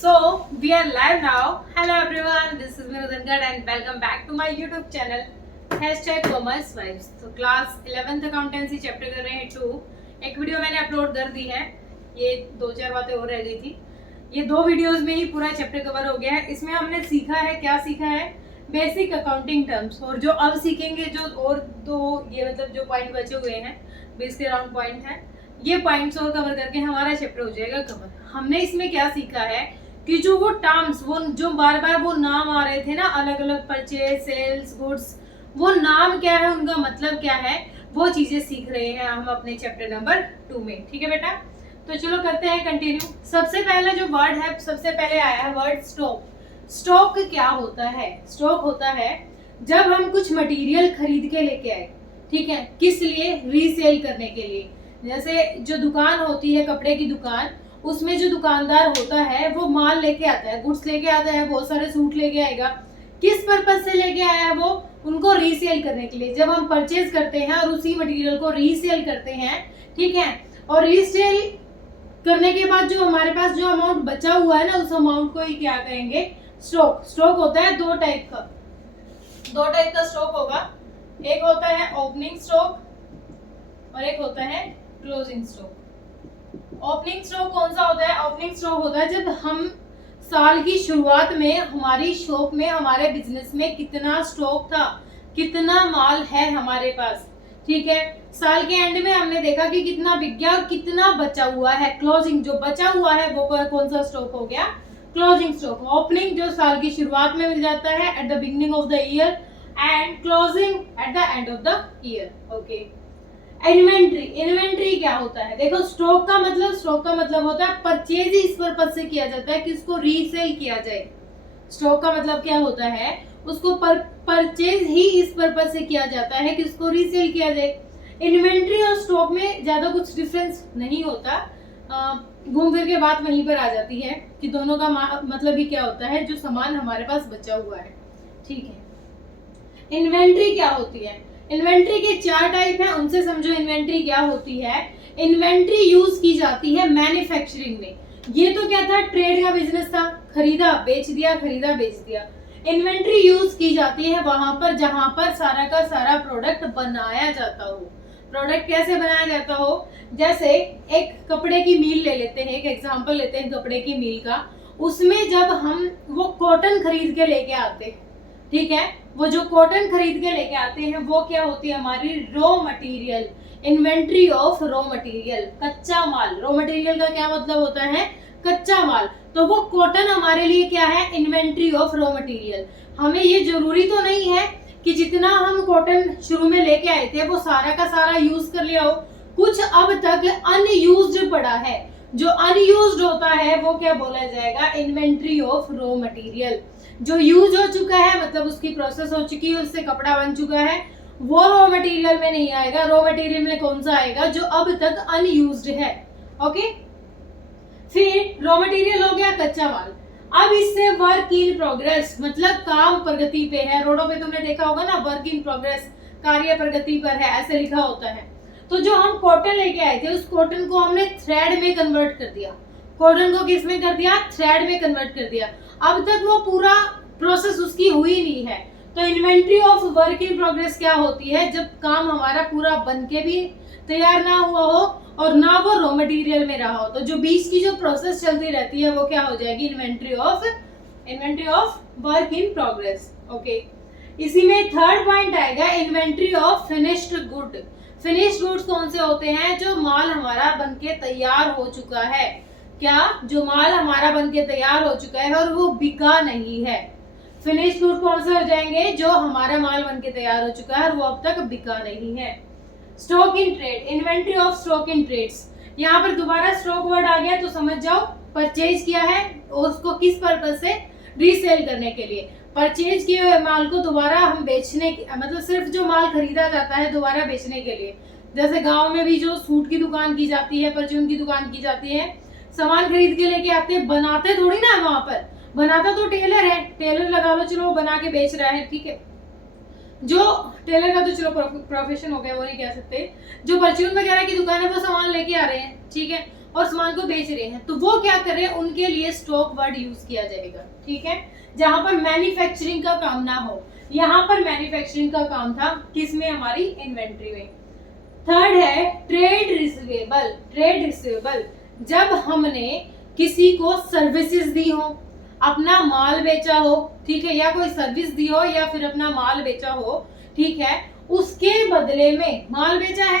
So we are live now. Hello everyone, this is Minu Dhankad and welcome back to my YouTube channel #commerce vibes. तो class 11th accountancy chapter कर रहे हैं 2। एक video मैंने upload कर दी है, ये 2-4 बातें और रह गई थी। ये 2 वीडियोस में ही पूरा चैप्टर कवर हो गया है। इसमें हमने सीखा है, क्या सीखा है? Basic accounting terms. और जो अब सीखेंगे, जो और 2 ये मतलब जो पॉइंट बचे हुए हैं 20 के राउंड पॉइंट है, ये पॉइंट्स और कवर करके हमारा चैप्टर हो जाएगा कवर। हमने इसमें क्या सीखा है कि जो वो टर्म्स, वो जो बार बार वो नाम आ रहे थे ना, अलग अलग परचेज, सेल्स, गुड्स, वो नाम क्या है, उनका मतलब क्या है, वो चीजें सीख रहे हैं हम अपने चैप्टर नंबर 2 में। ठीक है बेटा, तो चलो करते हैं कंटिन्यू। सबसे पहला जो वर्ड है, सबसे पहले आया है वर्ड स्टॉक। स्टॉक क्या होता है? स्टॉक होता है जब हम कुछ मटेरियल खरीद के लेके आए, ठीक है, किस लिए? रीसेल करने के लिए। जैसे जो दुकान होती है, कपड़े की दुकान, उसमें जो दुकानदार होता है वो माल लेके आता है, गुड्स लेके आता है, बहुत सारे सूट लेके आएगा। किस पर्पज से लेके आया है वो? उनको रीसेल करने के लिए। जब हम परचेज करते हैं और उसी मटेरियल को रीसेल करते हैं, ठीक है, और रीसेल करने के बाद जो हमारे पास जो अमाउंट बचा हुआ है ना, उस अमाउंट को ही क्या कहेंगे? स्टॉक। स्टॉक होता है दो टाइप का स्टॉक होगा। एक होता है ओपनिंग स्टॉक और एक होता है क्लोजिंग स्टॉक। ओपनिंग स्टॉक कौन सा होता है? ओपनिंग स्टॉक होता है जब हम साल की शुरुआत में हमारी शॉप में, हमारे बिजनेस में कितना स्टॉक था, कितना माल है हमारे पास, ठीक है। साल के एंड में हमने देखा कि कितना बिक गया और कितना बचा हुआ है। क्लोजिंग, जो बचा हुआ है वो कौन सा स्टॉक हो गया? Closing stock. ओपनिंग जो साल की शुरुआत में मिल जाता है at the beginning of the year, and closing at the end of the year. Okay. Inventory. Inventory क्या होता है? देखो, स्टॉक का मतलब होता है परचेज ही इस पर्पज से किया जाता है कि उसको रीसेल किया जाए। स्टॉक का मतलब क्या होता है? उसको परचेज ही इस पर्पज से किया जाता है कि उसको रीसेल किया जाए। इन्वेंट्री और स्टॉक में ज्यादा कुछ डिफरेंस नहीं होता, घूम फिर के बात वहीं पर आ जाती है कि दोनों का मतलब ही क्या होता है, जो सामान हमारे पास बचा हुआ है, ठीक है। इन्वेंट्री क्या होती है? इन्वेंट्री के 4 टाइप हैं, उनसे समझो इन्वेंट्री क्या होती है। इन्वेंट्री यूज की जाती है मैन्युफैक्चरिंग में। ये तो क्या था? ट्रेड का बिजनेस था, खरीदा बेच दिया, खरीदा बेच दिया। इन्वेंट्री यूज की जाती है वहां पर जहां पर सारा का सारा प्रोडक्ट बनाया जाता हो। प्रोडक्ट कैसे बनाया जाता हो? जैसे एक कपड़े की मील ले लेते हैं, एक एग्जांपल लेते हैं कपड़े की मील का। उसमें जब हम वो कॉटन खरीद के लेके आते, ठीक है, वो जो कॉटन खरीद के लेके आते हैं वो क्या होती है? हमारी raw material. Inventory of raw material, कच्चा माल। रॉ मटेरियल का क्या मतलब होता है? कच्चा माल। तो वो कॉटन हमारे लिए क्या है? Inventory of raw material. हमें ये जरूरी तो नहीं है कि जितना हम कॉटन शुरू में लेके आए थे वो सारा का सारा यूज कर लिया हो। कुछ अब तक अनयूज्ड पड़ा है। जो अनयूज्ड होता है वो क्या बोला जाएगा? Inventory of raw material. जो यूज हो चुका है, मतलब उसकी प्रोसेस हो चुकी है, उससे कपड़ा बन चुका है, वो रॉ मटेरियल में नहीं आएगा। रॉ मटेरियल में कौन सा आएगा? जो अब तक अनयूज्ड है। ओके। फिर रॉ मटेरियल हो गया कच्चा माल। अब इससे वर्क इन प्रोग्रेस, मतलब काम प्रगति पे है। रोडों पे तुमने देखा होगा ना, वर्क इन प्रोग्रेस, कार्य प्रगति पर है, ऐसे लिखा होता है। तो जो हम कॉटन लेके आए थे, उस कॉटन को हमने थ्रेड में कन्वर्ट कर दिया। कॉटन को किस में कर दिया? थ्रेड में कन्वर्ट कर दिया। अब तक वो पूरा प्रोसेस उसकी हुई नहीं है। तो inventory of work in progress क्या होती है? जब काम हमारा पूरा बन के भी तैयार ना हुआ हो और ना वो रॉ मटेरियल में रहा हो, तो जो बीच की जो प्रोसेस चलती रहती है वो क्या हो जाएगी? Inventory of work in progress. Okay. इसी में थर्ड पॉइंट आएगा inventory of finished good. Finished goods कौन से होते हैं? जो माल हमारा बनके तैयार हो चुका है। क्या? जो माल हमारा बनके तैयार हो चुका है और वो बिका नहीं है। फिनिश्ड गुड कौन से हो जाएंगे? जो हमारा माल बनके तैयार हो चुका है और वो अब तक बिका नहीं है। Stock in trade. Inventory of stock in trades. यहाँ पर दोबारा स्टॉक वर्ड आ गया तो समझ जाओ, परचेज किया है और उसको किस पर्पज से? रीसेल करने के लिए। परचेज किए हुए माल को दोबारा हम बेचने, मतलब सिर्फ जो माल खरीदा जाता है दोबारा बेचने के लिए। जैसे गाँव में भी जो सूट की दुकान की जाती है, परचून की दुकान की जाती है, सामान खरीद के लेके आते हैं, बनाते थोड़ी ना वहां पर। बनाता तो टेलर है, टेलर लगा लो, चलो वो बना के बेच रहा है, ठीक है। जो टेलर का तो चलो प्रोफेशन हो गया, वो नहीं कह सकते। जो परचून वगैरह की दुकान है वो सामान लेके आ रहे हैं, ठीक है, और सामान को बेच रहे हैं, तो वो क्या कर रहे हैं, उनके लिए स्टॉक वर्ड यूज किया जाएगा, ठीक है, जहां पर मैन्युफैक्चरिंग का काम ना हो। यहाँ पर मैन्युफैक्चरिंग का काम था किसमें, हमारी इन्वेंट्री में। थर्ड है ट्रेड रिसीवेबल। ट्रेड रिसीवेबल जब हमने किसी को सर्विसेज दी हो, अपना माल बेचा हो, ठीक है, या कोई सर्विस दी हो या फिर अपना माल बेचा हो, ठीक है, उसके बदले में माल बेचा है,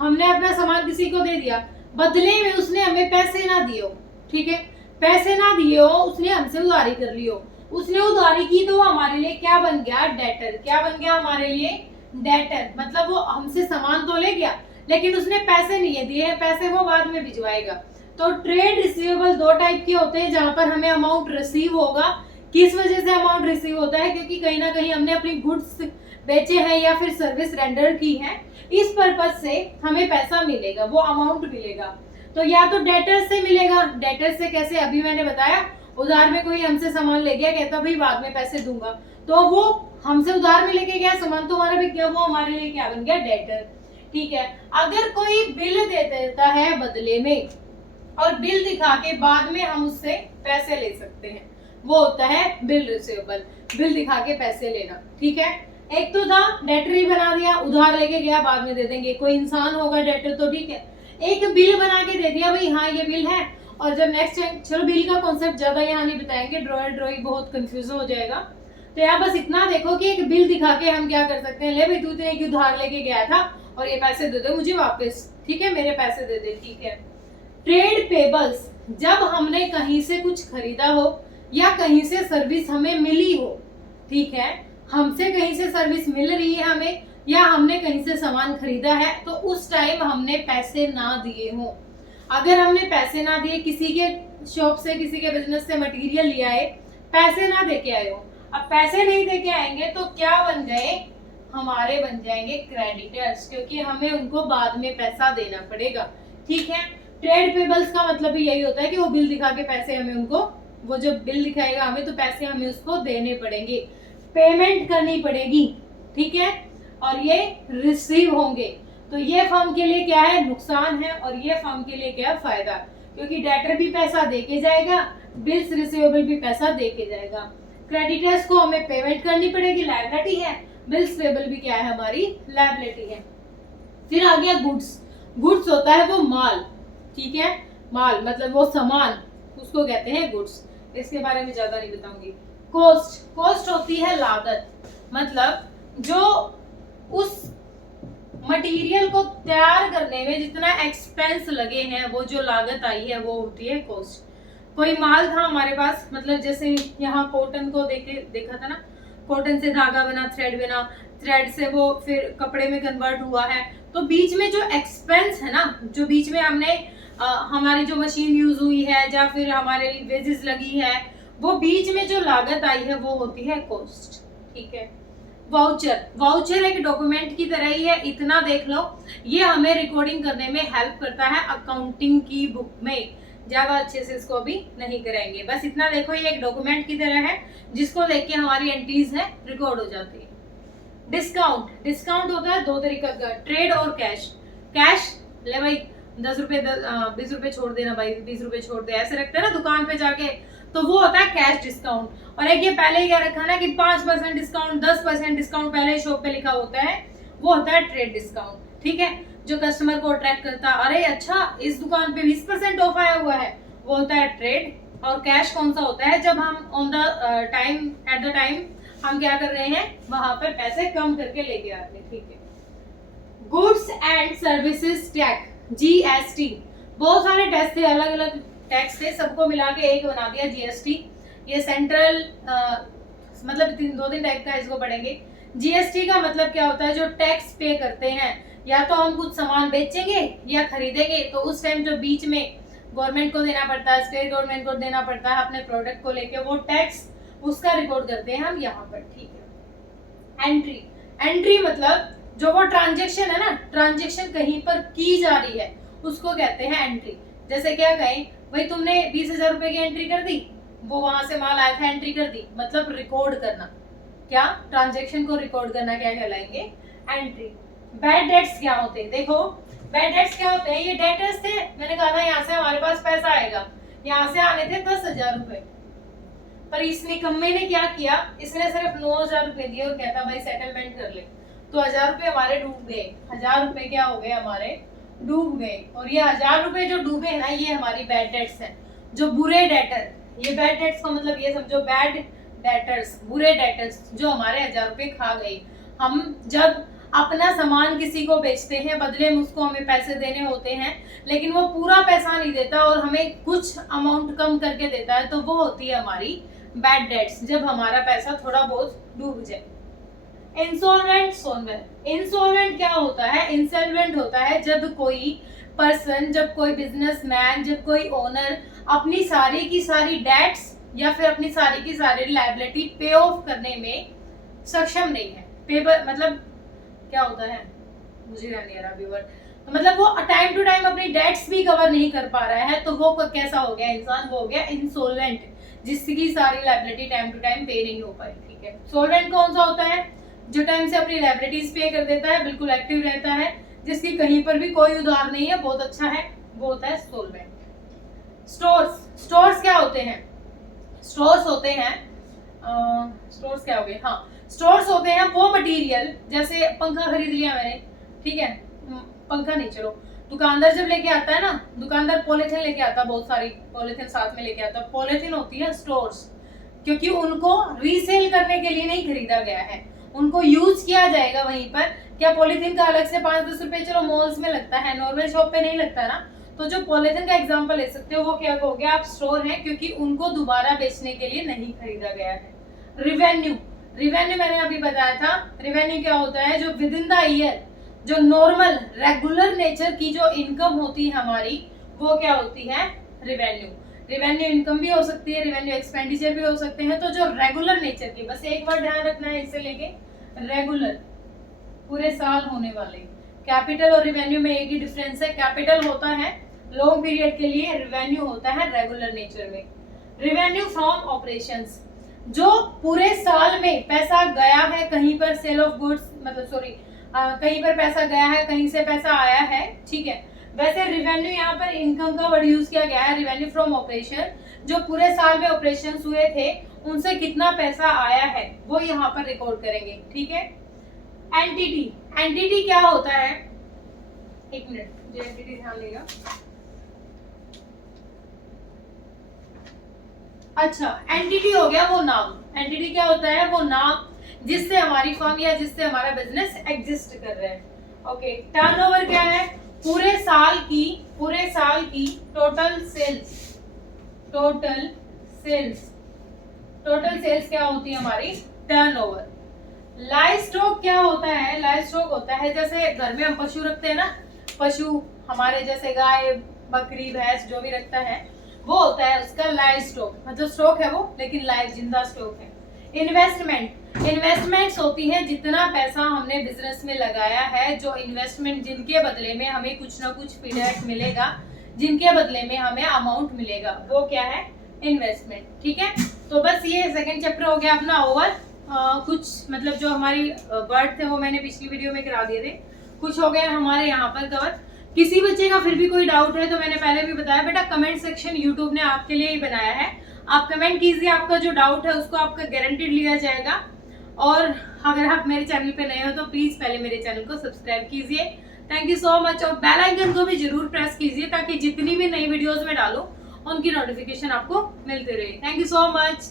हमने अपना सामान किसी को दे दिया, बदले में उसने हमें पैसे ना दिए हो, ठीक है, पैसे ना दिए हो, उसने हमसे उधारी कर ली हो, उसने उधारी की तो वो हमारे लिए क्या बन गया, डेटर। क्या बन गया हमारे लिए, डेटर। मतलब वो हमसे सामान तो ले गया लेकिन उसने पैसे नहीं दिए हैं, पैसे वो बाद में भिजवाएगा। तो ट्रेड रिसीवेबल दो टाइप के होते हैं, जहां पर हमें अमाउंट रिसीव होगा। किस वजह से अमाउंट रिसीव होता है, क्योंकि कहीं ना कहीं हमने अपनी गुड्स बेचे हैं या फिर सर्विस रेंडर की है, इस पर्पज से हमें पैसा मिलेगा, वो अमाउंट मिलेगा। तो या तो डेटर से मिलेगा। डेटर से कैसे, अभी मैंने बताया, उधार में कोई हमसे सामान ले गया, कहता भाई बाद में पैसे दूंगा, तो वो हमसे उधार में लेके गया, सामान तो हमारा बिक गया, वो हमारे लिए क्या बन गया, डेटर, ठीक है। अगर कोई बिल दे देता है बदले में और बिल दिखा के बाद में हम उससे पैसे ले सकते हैं, वो होता है बिल रिसीवेबल। बिल दिखा के पैसे लेना, ठीक है। एक तो था डेटर ही बना दिया, उधार लेके गया, बाद में दे देंगे, कोई इंसान होगा डेटर तो ठीक है। एक बिल बना के दे दिया, भाई हाँ ये बिल है, और जब नेक्स्ट टाइम, चलो बिल का कॉन्सेप्ट ज्यादा यहाँ नहीं बताएंगे, ड्रॉइंग बहुत कंफ्यूज हो जाएगा, तो यहाँ बस इतना देखो कि एक बिल दिखा के हम क्या कर सकते हैं, ले भाई तू तो एक उधार लेके गया था और ये पैसे दे दे मुझे वापस, ठीक है, मेरे पैसे दे दे, ठीक है। ट्रेड पेबल्स जब हमने कहीं से कुछ खरीदा हो या कहीं से सर्विस हमें मिली हो, ठीक है, हमसे कहीं से सर्विस मिल रही है हमें, या हमने कहीं से सामान खरीदा है, तो उस टाइम हमने पैसे ना दिए हो। अगर हमने पैसे ना दिए, किसी के शॉप से, किसी के बिजनेस से मटेरियल लिया है, पैसे ना दे के आए हो, अब पैसे नहीं दे के आएंगे तो क्या बन गए, हमारे बन जाएंगे क्रेडिटर्स, क्योंकि हमें उनको बाद में पैसा देना पड़ेगा, ठीक है। ट्रेड पेबल्स का मतलब भी यही होता है कि वो बिल दिखा के पैसे हमें उनको, वो जो बिल दिखाएगा हमें, तो पैसे हमें उसको देने पड़ेंगे, पेमेंट करनी पड़ेगी, ठीक है, और ये रिसीव होंगे। तो ये फर्म के लिए क्या है, नुकसान है, और ये फर्म के लिए क्या है, फायदा, क्योंकि डेटर भी पैसा दे के जाएगा, बिल्स रिसीवेबल भी पैसा दे के जाएगा। क्रेडिटर्स को हमें पेमेंट करनी पड़ेगी, लायबिलिटी है, बिल्स पेबल भी क्या है, हमारी लायबिलिटी है। फिर आ गया गुड्स। गुड्स होता है वो माल, ठीक है, माल मतलब वो सामान, उसको कहते हैं गुड्स, इसके बारे में ज्यादा नहीं बताऊंगी। कॉस्ट, कॉस्ट होती है लागत, मतलब जो उस मटेरियल को तैयार करने में जितना एक्सपेंस लगे हैं, वो जो लागत आई है वो होती है कॉस्ट। कोई माल था हमारे पास, मतलब जैसे यहाँ कॉटन को देखा था ना, कॉटन से धागा बना, थ्रेड बना, थ्रेड से वो फिर कपड़े में कन्वर्ट हुआ है, तो बीच में जो एक्सपेंस है ना, जो बीच में हमने हमारी जो मशीन यूज हुई है या फिर हमारे वेजेस लगी है, वो बीच में जो लागत आई है वो होती है कॉस्ट, ठीक है। वाउचर, वाउचर एक डॉक्यूमेंट की तरह ही है, इतना देख लो, ये हमें रिकॉर्डिंग करने में हेल्प करता है अकाउंटिंग की बुक में, ज्यादा अच्छे से इसको अभी नहीं कराएंगे, बस इतना देखो, ये एक डॉक्यूमेंट की तरह है जिसको देख के हमारी एंट्रीज है रिकॉर्ड हो जाती है। डिस्काउंट, डिस्काउंट होता है दो तरीका का, ट्रेड और कैश। कैश ले भाई 10 रुपए 20 रुपए छोड़ देना भाई, 20 रुपए छोड़ दे, ऐसे रखते हैं ना दुकान पे जाके, तो वो होता है कैश डिस्काउंट। और एक ये पहले ही क्या रखा ना कि 5% डिस्काउंट, 10% डिस्काउंट पहले ही शॉप पे लिखा होता है, वो होता है ट्रेड डिस्काउंट, ठीक है, जो कस्टमर को अट्रैक्ट करता, अरे अच्छा इस दुकान पे 20% ऑफ आया हुआ है, वो होता है ट्रेड। और कैश कौन सा होता है, जब हम on the time, at the time हम क्या कर रहे हैं, वहां पर पैसे कम करके लेके आ रहे हैं, ठीक है। Goods and services tax, GST, बहुत सारे टैक्स थे, अलग अलग टैक्स थे, सबको मिला के एक बना दिया जीएसटी। ये सेंट्रल मतलब दो तीन टाइप का, इसको पढ़ेंगे। जीएसटी का मतलब क्या होता है, जो टैक्स पे करते हैं, या तो हम कुछ सामान बेचेंगे या खरीदेंगे, तो उस टाइम जो बीच में गवर्नमेंट को देना पड़ता है, स्टेट गवर्नमेंट को देना पड़ता है अपने प्रोडक्ट को लेके, वो टैक्स उसका रिकॉर्ड करते हैं हम यहाँ पर, ठीक है। एंट्री, एंट्री मतलब जो वो ट्रांजेक्शन है ना, ट्रांजेक्शन कहीं पर की जा रही है, उसको कहते हैं एंट्री। जैसे क्या कहें, भाई तुमने 20,000 रुपए की एंट्री कर दी, वो वहां से माल आया था, एंट्री कर दी, मतलब रिकॉर्ड करना, क्या, ट्रांजेक्शन को रिकॉर्ड करना क्या कहलाएंगे, एंट्री। बैड डेट्स क्या होते हैं, देखो बैड डेट्स क्या होते हैं? ये डेटर्स थे, मैंने कहा था यहाँ से हमारे पास पैसा आएगा, यहाँ से आने थे 10,000 रुपए, पर इस निकम्मे ने क्या किया, इसने सिर्फ 9,000 रुपए दिए और कहता भाई सेटलमेंट कर ले। तो 1,000 रुपए हमारे डूब गए, 1,000 रुपए क्या हो गए हमारे, डूब गए। और ये 1,000 रुपए जो डूबे ना, ये हमारी बैड डेट्स हैं, जो बुरे डेटर। ये बैड डेट्स का मतलब ये समझो, बैड डेटर्स, बुरे डेटर्स, जो हमारे 1,000 रुपए खा गए। हम जब अपना सामान किसी को बेचते हैं, बदले में उसको हमें पैसे देने होते हैं, लेकिन वो पूरा पैसा नहीं देता और हमें कुछ अमाउंट कम करके देता है, तो वो होती है हमारी बैड डेट्स, जब हमारा पैसा थोड़ा बहुत डूब जाए। Insolvent, solvent. इंसॉल्वेंट क्या होता है? इंसॉल्वेंट होता है जब कोई पर्सन, जब कोई बिजनेसमैन, जब कोई ओनर अपनी सारी की सारी डेट्स या फिर अपनी सारी की सारी लायबिलिटी पे ऑफ करने में सक्षम नहीं है। पेपर मतलब क्या होता है, मुझे नहीं आ रहा अभी वर्ड, तो मतलब वो टाइम टू टाइम अपनी डेट्स भी कवर नहीं कर पा रहा है, तो वो कैसा हो गया इंसान? वो हो गया इंसॉल्वेंट, जिसकी सारी लायबिलिटी टाइम टू टाइम पे नहीं हो पाई। ठीक है, सोल्वेंट कौन सा होता है? जो टाइम से अपनी लायबिलिटीज पे कर देता है, बिल्कुल एक्टिव रहता है, जिसकी कहीं पर भी कोई उधार नहीं है, बहुत अच्छा है, वो होता है सोल्वेंट। स्टोर्स, स्टोर्स क्या होते हैं? स्टोर्स होते हैं स्टोर्स क्या हो गए? हाँ, स्टोर्स होते हैं वो मटेरियल, जैसे पंखा खरीद लिया मैंने, ठीक है, पंखा नहीं, चलो दुकानदार जब लेके आता है ना, दुकानदार पॉलिथीन लेके आता है, बहुत सारी पॉलिथीन साथ में लेके आता है, पॉलिथीन होती है स्टोर्स, क्योंकि उनको रीसेल करने के लिए नहीं खरीदा गया है, उनको यूज किया जाएगा वहीं पर। क्या पॉलिथीन का अलग से 5-10 रुपए चलो मॉल्स में लगता है, नॉर्मल शॉप पे नहीं लगता ना, तो जो पॉलिथीन का एग्जांपल ले सकते हो, वो क्या हो गया? आप स्टोर है, क्योंकि उनको दोबारा बेचने के लिए नहीं खरीदा गया है। रिवेन्यू, रिवेन्यू मैंने अभी बताया था, रिवेन्यू क्या होता है? जो विद इन द ईयर, जो नॉर्मल रेगुलर नेचर की जो इनकम होती है हमारी, वो क्या होती है? रिवेन्यू। रिवेन्यू इनकम भी हो सकती है, रिवेन्यू एक्सपेंडिचर भी हो सकते हैं। तो जो रेगुलर नेचर की, बस एक बार ध्यान रखना है इससे लेके, रेगुलर, पूरे साल होने वाले। कैपिटल और रिवेन्यू में एक ही डिफरेंस है, कैपिटल होता है लॉन्ग पीरियड के लिए, रिवेन्यू होता है रेगुलर नेचर में। रिवेन्यू फ्रॉम ऑपरेशंस, जो पूरे साल में पैसा गया है कहीं पर, सेल ऑफ गुड्स, मतलब सॉरी, कहीं पर पैसा गया है, कहीं से पैसा आया है, ठीक है। वैसे रिवेन्यू यहाँ पर इनकम का वर्ड यूज किया गया है, रिवेन्यू फ्रॉम ऑपरेशन, जो पूरे साल में ऑपरेशन हुए थे, उनसे कितना पैसा आया है वो यहाँ पर रिकॉर्ड करेंगे, ठीक है। एंटिटी, एंटिटी क्या होता है? एक मिनट, जो एंटिटी ध्यान लेगा। अच्छा, एंटिटी हो गया वो नाम। एंटिटी क्या होता है? वो नाम जिससे हमारी फर्म या जिससे हमारा बिजनेस एग्जिस्ट कर रहा है। ओके, टर्नओवर क्या है? पूरे साल की टोटल सेल्स, टोटल सेल्स क्या होती है हमारी? टर्नओवर। लाइव स्टॉक क्या होता है? लाइव स्टॉक होता है जैसे घर में हम पशु रखते हैं ना, पशु हमारे जैसे गाय, बकरी, भैंस जो भी रखता है, वो होता है उसका लाइव स्टॉक, मतलब स्टॉक है वो, लेकिन लाइव जिंदा स्टॉक है। इन्वेस्टमेंट, इन्वेस्टमेंट्स होती है जितना पैसा हमने बिजनेस में लगाया है, जो इन्वेस्टमेंट जिनके बदले में हमें कुछ ना कुछ फीडबैक मिलेगा, जिनके बदले में हमें अमाउंट मिलेगा, वो क्या है? इन्वेस्टमेंट। ठीक है, तो बस ये सेकंड चैप्टर हो गया अपना ओवर। कुछ मतलब जो हमारी वर्ड थे वो मैंने पिछली वीडियो में करा दिए थे, कुछ हो गया हमारे यहाँ पर कवर। किसी बच्चे का फिर भी कोई डाउट है तो मैंने पहले भी बताया बेटा, कमेंट सेक्शन यूट्यूब ने आपके लिए ही बनाया है, आप कमेंट कीजिए, आपका जो डाउट है उसको आपका गारंटीड लिया जाएगा। और अगर आप मेरे चैनल पे नए हो तो प्लीज पहले मेरे चैनल को सब्सक्राइब कीजिए। थैंक यू सो मच, और बेल आइकन को भी जरूर प्रेस कीजिए ताकि जितनी भी नई वीडियोस में डालूं उनकी नोटिफिकेशन आपको मिलती रहे। Thank you so much.